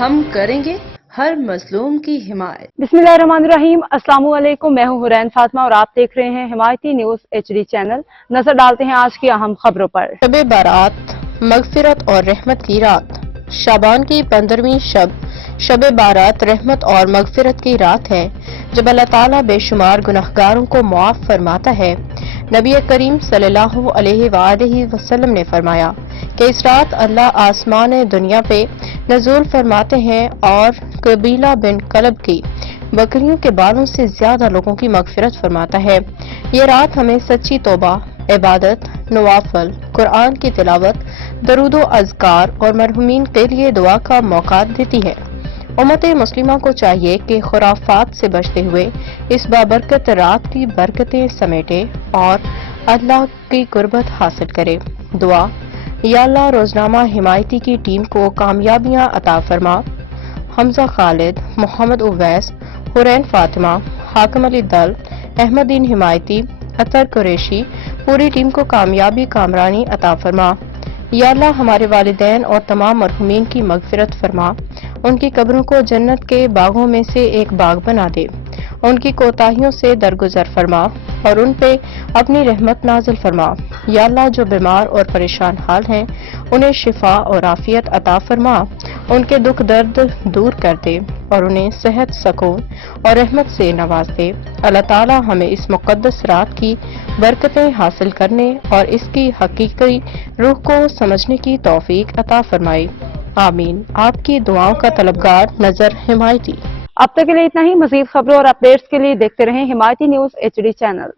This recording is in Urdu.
ہم کریں گے ہر مظلوم کی حمایت۔ بسم اللہ الرحمن الرحیم، السلام علیکم، میں ہوں حرین فاطمہ اور آپ دیکھ رہے ہیں حمایتی نیوز HD چینل۔ نظر ڈالتے ہیں آج کی اہم خبروں پر۔ شب بارات، مغفرت اور رحمت کی رات۔ شعبان کی 15ویں شب بارات رحمت اور مغفرت کی رات ہے، جب اللہ تعالیٰ بے شمار گناہگاروں کو معاف فرماتا ہے۔ نبی کریم صلی اللہ علیہ وآلہ وسلم نے فرمایا کہ اس رات اللہ آسمان دنیا پہ نزول فرماتے ہیں اور قبیلہ بن کلب کی بکریوں کے بالوں سے زیادہ لوگوں کی مغفرت فرماتا ہے۔ یہ رات ہمیں سچی توبہ، عبادت، نوافل، قرآن کی تلاوت، درود و اذکار اور مرحومین کے لیے دعا کا موقع دیتی ہے۔ امت مسلمہ کو چاہیے کہ خرافات سے بچتے ہوئے اس بابرکت رات کی برکتیں سمیٹے اور اللہ کی قربت حاصل کرے۔ دعا: یا اللہ روزنامہ حمایتی کی ٹیم کو کامیابیاں عطا فرما۔ حمزہ خالد، محمد اویس، حرین فاطمہ، حاکم علی دل، احمد دین حمایتی، اطہر قریشی، پوری ٹیم کو کامیابی کامرانی عطا فرما۔ یا اللہ ہمارے والدین اور تمام مرحومین کی مغفرت فرما، ان کی قبروں کو جنت کے باغوں میں سے ایک باغ بنا دے، ان کی کوتاہیوں سے درگزر فرما اور ان پہ اپنی رحمت نازل فرما۔ یا اللہ جو بیمار اور پریشان حال ہیں انہیں شفا اور عافیت عطا فرما، ان کے دکھ درد دور کر دے اور انہیں صحت، سکون اور رحمت سے نواز دے۔ اللہ تعالی ہمیں اس مقدس رات کی برکتیں حاصل کرنے اور اس کی حقیقی روح کو سمجھنے کی توفیق عطا فرمائے، آمین۔ آپ کی دعاؤں کا طلبگار نظر حمایتی۔ اب تک کے لیے اتنا ہی۔ مزید خبروں اور اپڈیٹس کے لیے دیکھتے رہیں حمایتی نیوز HD چینل۔